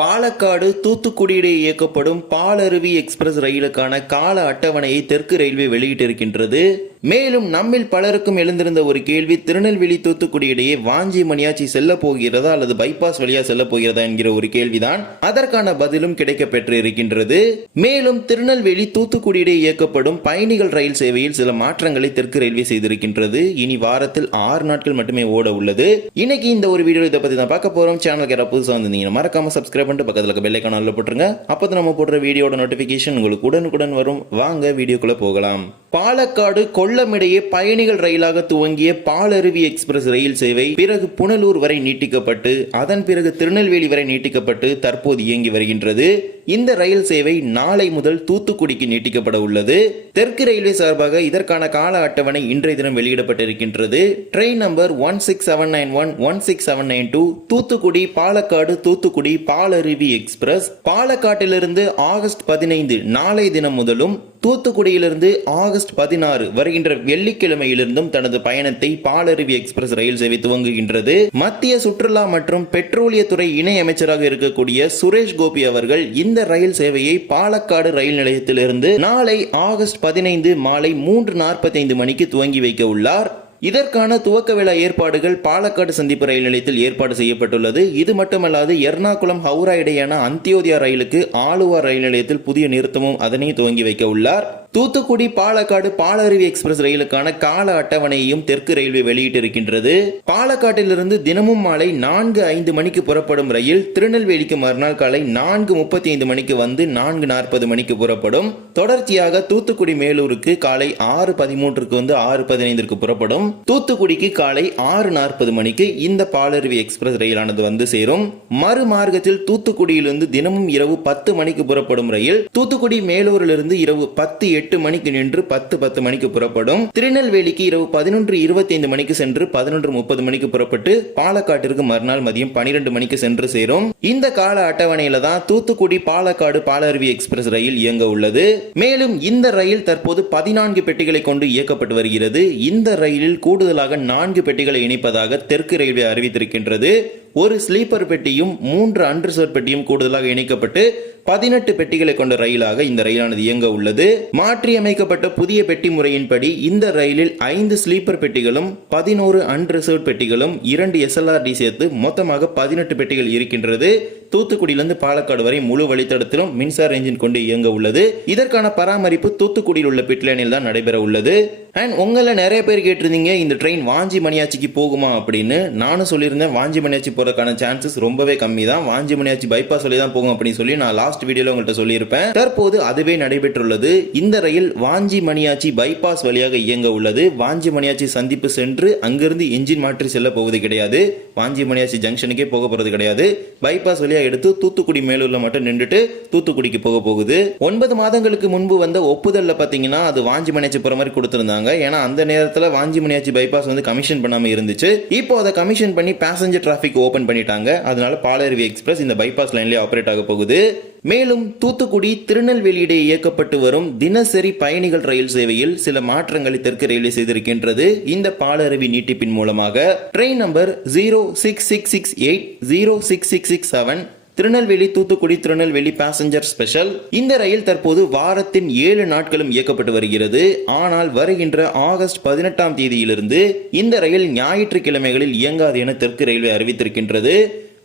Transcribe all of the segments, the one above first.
பாலக்காடு தூத்துக்குடி இயக்கப்படும் பாலருவி எக்ஸ்பிரஸ் ரயிலுக்கான கால அட்டவணையை தெற்கு ரயில்வே வெளியிட்டிருக்கின்றது. மேலும் நம்மில் பலருக்கும் எழுந்திருந்த ஒரு கேள்வி திருநெல்வேலி தூத்துக்குடி இடையே வாஞ்சி மணியாச்சி செல்ல போகிறதா அல்லது பைபாஸ் வழியா செல்ல போகிறதா என்கிற ஒரு கேள்விதான் அதற்கான பதிலும் கிடைக்க பெற்று இருக்கின்றது மேலும் திருநெல்வேலி தூத்துக்குடி இடையே இயக்கப்படும் பயணிகள் ரயில் சேவையில் சில மாற்றங்களை தெற்கு ரயில்வே செய்திருக்கின்றது. இனி வாரத்தில் ஆறு நாட்கள் மட்டுமே ஓட உள்ளது. இன்னைக்கு இந்த ஒரு வீடியோ இதை பத்தி தான் பார்க்க போறோம். சேனல் யாராவது புதுசாக வந்திருந்தீங்கன்னா மறக்காம சப்ஸ்கிரைப் பண்ணிட்டு பக்கத்துல இருக்க பெல்லைக்கான போட்டுருங்க. அப்போ நம்ம போடுற வீடியோட நோட்டிபிகேஷன் உங்களுக்கு உடனுக்குடன் வரும். வாங்க வீடியோக்குள்ள போகலாம். பாலக்காடு கொல்லமிடையே பயணிகள் ரயிலாக துவங்கிய பாலருவி எக்ஸ்பிரஸ் ரயில் சேவை பிறகு புனலூர் வரை நீட்டிக்கப்பட்டு அதன் பிறகு திருநெல்வேலி வரை நீட்டிக்கப்பட்டு தற்போது இயங்கி வருகின்றது. இந்த ரயில் சேவை நாளை முதல் தூத்துக்குடிக்கு நீட்டிக்கப்பட உள்ளது. தெற்கு ரயில்வே சார்பாக இதற்கான கால அட்டவணை இன்றைய தினம் வெளியிடப்பட்டிருக்கின்றது. Train number one six seven nine one one six seven nine two Thoothukudi Palakkad Thoothukudi Palaruvi express. பாலக்காட்டிலிருந்து August பதினைந்து நாளை தினம் முதலும் தூத்துக்குடியிலிருந்து ஆகஸ்ட் பதினாறு வருகின்ற வெள்ளிக்கிழமையிலிருந்தும் தனது பயணத்தை பாலருவி எக்ஸ்பிரஸ் ரயில் சேவை துவங்குகின்றது. மத்திய சுற்றுலா மற்றும் பெட்ரோலியத்துறை இணை அமைச்சராக இருக்கக்கூடிய சுரேஷ் கோபி அவர்கள் இந்த ரயில் சேவையை பாலக்காடு ரயில் நிலையத்திலிருந்து நாளை ஆகஸ்ட் பதினைந்து மாலை மூன்று நாற்பத்தைந்து மணிக்கு துவங்கி வைக்க உள்ளார். இதற்கான துவக்க விழா ஏற்பாடுகள் பாலக்காடு சந்திப்பு ரயில் நிலையத்தில் ஏற்பாடு செய்யப்பட்டுள்ளது. இது மட்டுமல்லாது எர்ணாகுளம் ஹவுரா இடையான அந்தியோதயா ரயிலுக்கு ஆலுவா ரயில் நிலையத்தில் புதிய நிறுத்தமும் அதனை துவங்கி வைக்க உள்ளார். தூத்துக்குடி பாலக்காடு பாலருவி எக்ஸ்பிரஸ் ரயிலுக்கான கால அட்டவணையையும் தெற்கு ரயில்வே வெளியிட்டிருக்கின்றது. பாலக்காட்டிலிருந்து தினமும் மாலை நான்கு ஐந்து மணிக்கு புறப்படும் ரயில் திருநெல்வேலிக்கு மறுநாள் காலை நான்கு முப்பத்தி ஐந்து மணிக்கு வந்து நான்கு நாற்பது மணிக்கு புறப்படும். தொடர்ச்சியாக தூத்துக்குடி மேலூருக்கு காலை ஆறு பதிமூன்றுக்கு வந்து ஆறு பதினைந்திற்கு புறப்படும். தூத்துக்குடிக்கு காலை ஆறு நாற்பது மணிக்கு இந்த பாலருவி எக்ஸ்பிரஸ் ரயிலானது வந்து சேரும். மறுமார்க்கத்தில் தூத்துக்குடியிலிருந்து தினமும் இரவு பத்து மணிக்கு புறப்படும் ரயில் தூத்துக்குடி மேலூரிலிருந்து இரவு பத்து எட்டு மணிக்கு நின்று பத்து பத்து மணிக்கு புறப்படும். திருநெல்வேலிக்கு இரவு பதினொன்று இருபத்தி ஐந்து மணிக்கு சென்று பதினொன்று முப்பது மணிக்கு புறப்பட்டு பாலக்காட்டிற்கு மறுநாள் மதியம் பனிரெண்டு மணிக்கு சென்று சேரும். இந்த கால அட்டவணையில தான் தூத்துக்குடி பாலக்காடு பாலருவி எக்ஸ்பிரஸ் ரயில் இயங்க உள்ளது. மேலும் இந்த ரயில் தற்போது பதினான்கு பெட்டிகளை கொண்டு இயக்கப்பட்டு வருகிறது. இந்த ரயிலில் கூடுதலாக நான்கு பெட்டிகளை இணைப்பதாக தெற்கு ரயில்வே அறிவித்திருக்கின்றது. ஒரு ஸ்லீப்பர் பெட்டியும் மூன்று அன்ரிசர்வ் பெட்டியும் கூடுதலாக இணைக்கப்பட்டு பதினெட்டு பெட்டிகளை கொண்ட ரயிலாக இந்த ரயிலானது இயங்க உள்ளது. மாற்றியமைக்கப்பட்ட புதிய பெட்டி முறையின்படி இந்த ரயிலில் ஐந்து ஸ்லீப்பர் பெட்டிகளும் பதினோரு அன்ரிசர்வ் பெட்டிகளும் இரண்டு எஸ்எல்ஆர்டி சேர்த்து மொத்தமாக பதினெட்டு பெட்டிகள் இருக்கின்றது. தூத்துக்குடியிலிருந்து பாலக்காடு வரை முழு வழித்தடத்திலும் மின்சார என்ஜின் கொண்டு இயங்க உள்ளது. இதற்கான பராமரிப்பு தூத்துக்குடியில் உள்ள பிட்லேனில் தான் நடைபெற உள்ளது. அண்ட் உங்களை நிறைய பேர் கேட்டிருந்தீங்க இந்த ட்ரெயின் வாஞ்சி மணியாச்சிக்கு போகுமா அப்படின்னு. நானும் சொல்லியிருந்தேன் வாஞ்சி மணியாச்சி போகிறதுக்கான சான்சஸ் ரொம்பவே கம்மி தான். வாஞ்சி மணியாச்சி பைபாஸ் வழி தான் போகும் அப்படின்னு சொல்லி நான் லாஸ்ட் வீடியோவில் உங்கள்கிட்ட சொல்லியிருப்பேன். தற்போது அதுவே நடைபெற்றுள்ளது. இந்த ரயில் வாஞ்சி மணியாச்சி பைபாஸ் வழியாக இயங்க உள்ளது. வாஞ்சி மணியாச்சி சந்திப்பு சென்று அங்கிருந்து இன்ஜின் மாற்றி செல்ல போவது கிடையாது. வாஞ்சி மணியாச்சி ஜங்ஷனுக்கே போக போகிறது கிடையாது. பைபாஸ் வழியாக எடுத்து தூத்துக்குடி மேலூரில் மட்டும் நின்றுட்டு தூத்துக்குடிக்கு போக போகுது. ஒன்பது மாதங்களுக்கு முன்பு வந்த ஒப்புதலில் பார்த்தீங்கன்னா அது வாஞ்சி மணியாச்சி போகிற மாதிரி கொடுத்துருந்தாங்க. ஏன்னா அந்த நேரத்தில் வாஞ்சி பைபாஸ் வந்து கமிஷன் பண்ணாம இருந்துச்சு. இப்போ அதை கமிஷன் பண்ணி பேசஞ்சர் டிராஃபிக் ஓப்பன் பண்ணிட்டாங்க. அதனால பாலருவி எக்ஸ்பிரஸ் இந்த பைபாஸ் லைன்லயே ஆப்ரேட் ஆக போகுது. மேலும் தூத்துக்குடி திருநெல்வேலி இடையே இயக்கப்பட்டு வரும் தினசரி பயணிகள் ரயில் சேவையில் சில மாற்றங்களை தெற்கு ரயில்வே செய்திருக்கின்றது. இந்த பாலருவி நீட்டிப்பின் மூலமாக train number zero six six six eight zero six six six seven Tirunelveli Thoothukudi Tirunelveli passenger special இந்த ரயில் தற்போது வாரத்தின் ஏழு நாட்களும் இயக்கப்பட்டு வருகிறது. ஆனால் வருகின்ற ஆகஸ்ட் பதினெட்டாம் தேதியிலிருந்து இந்த ரயில் ஞாயிற்றுக்கிழமைகளில் இயங்காது என தெற்கு ரயில்வே அறிவித்திருக்கின்றது.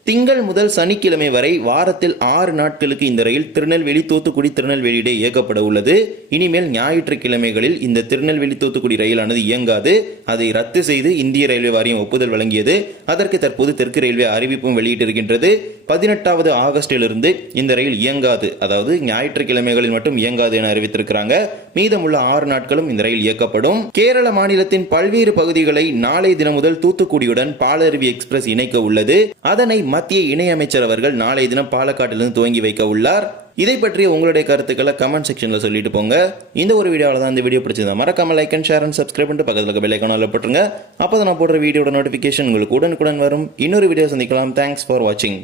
திங்கள் முதல் சனிக்கிழமை வரை வாரத்தில் ஆறு நாட்களுக்கு இந்த ரயில் திருநெல்வேலி தூத்துக்குடி திருநெல்வேலி இடையே இயக்கப்பட உள்ளது. இனிமேல் ஞாயிற்றுக்கிழமைகளில் இந்த திருநெல்வேலி தூத்துக்குடி ரயிலானது இயங்காது. அதை ரத்து செய்து இந்திய ரயில்வே வாரியம் ஒப்புதல் வழங்கியது. அதற்கு தற்போது தெற்கு ரயில்வே அறிவிப்பும் வெளியிட்டிருக்கின்றது. பதினெட்டாவது ஆகஸ்டிலிருந்து இந்த ரயில் இயங்காது. அதாவது ஞாயிற்றுக்கிழமைகளில் மட்டும் இயங்காது என அறிவித்திருக்கிறாங்க. மீதமுள்ள ஆறு நாட்களும் இந்த ரயில் இயக்கப்படும். கேரள மாநிலத்தின் பல்வேறு பகுதிகளை நாளை தினம் முதல் தூத்துக்குடியுடன் பாலருவி எக்ஸ்பிரஸ் இணைக்க உள்ளது. அதனை மத்திய இணையமைச்சர் அவர்கள் நாளை தினம் பாலக்காட்டிலிருந்து துவங்கி வைக்க உள்ளார். இதை பற்றிய உங்களுடைய கருத்துக்களை கமெண்ட் செக்ஷனில் சொல்லிட்டு போங்க. இந்த ஒரு வீடியோவில் தான் இந்த வீடியோ பிடிச்சிருந்தா மறக்காம like and share and subscribe பண்ணிட்டு பக்கத்தில் இருக்க பெல் ஐக்கானில் போட்டுருங்க. அப்போ நான் போடுற வீடியோட நோட்டிஃபிகேஷன் உங்களுக்கு உடனுக்குடன் வரும். இன்னொரு வீடியோ சந்திக்கலாம். தேங்க்ஸ் ஃபார் வாட்சிங்